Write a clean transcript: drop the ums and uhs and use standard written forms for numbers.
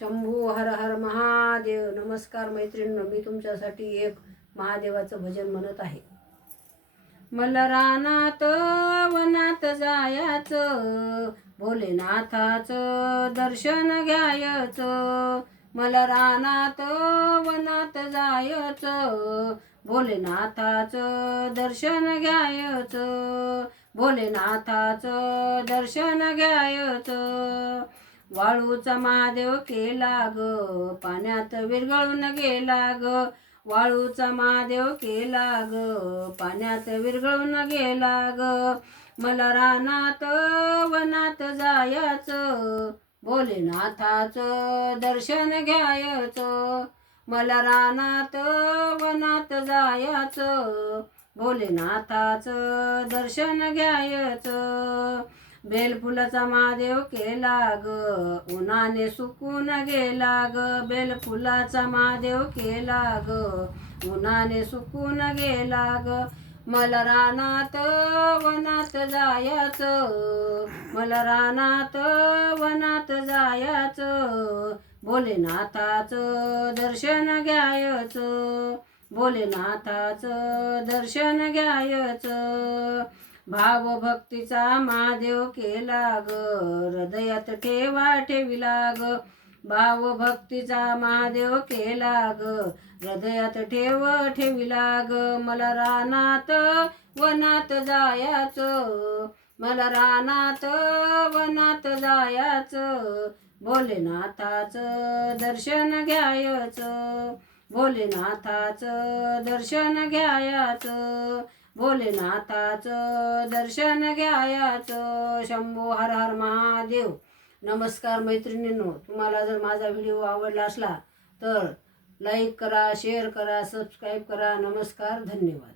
शंभू हर हर महादेव. नमस्कार मैत्रिणींनो, मी तुमच्यासाठी एक महादेवाचं भजन म्हणत आहे. मला रानात वनात जायचं, भोलेनाथाचं दर्शन घ्यायचं. मला रानात वनात जायचं, भोलेनाथाचं दर्शन घ्यायचं. भोलेनाथाचं दर्शन घ्यायचं. वाळूचा महादेव केला ग, पाण्यात विरघळून गेला ग. वाळूचा महादेव केला ग, पाण्यात विरघळून गेला ग. मला रानात वनात जायचं, भोलेनाथाचं दर्शन घ्यायचं. मला रानात वनात जायचं, भोलेनाथाचं दर्शन घ्यायचं. बेलफुलाचा महादेव केला ग, उन्हाने सुकून गेला ग. बेलफुलाचा महादेव केला ग, उन्हाने सुकून गेला ग. मला रानात वनात जायचं, मला रानात वनात जायचं. भोलेनाथाचं दर्शन घ्यायचं, भोलेनाथाचं दर्शन घ्यायचं. भावभक्तीचा महादेव केला ग, हृदयात ठेवा ठेविला ग. भावभक्तीचा महादेव केला ग, हृदयात ठेविला ग. मला रानात वनात जायचं, मला रानात वनात जायचं. भोलेनाथाचं दर्शन घ्यायचं, भोलेनाथाचं दर्शन घ्यायचं. भोलेनाथाचं दर्शन घ्यायचं. शंभू हर हर महादेव. नमस्कार मैत्रिणींनो, तुम्हाला जर माझा व्हिडिओ आवडला असला तर लाईक करा, शेअर करा, सबस्क्राईब करा. नमस्कार, धन्यवाद.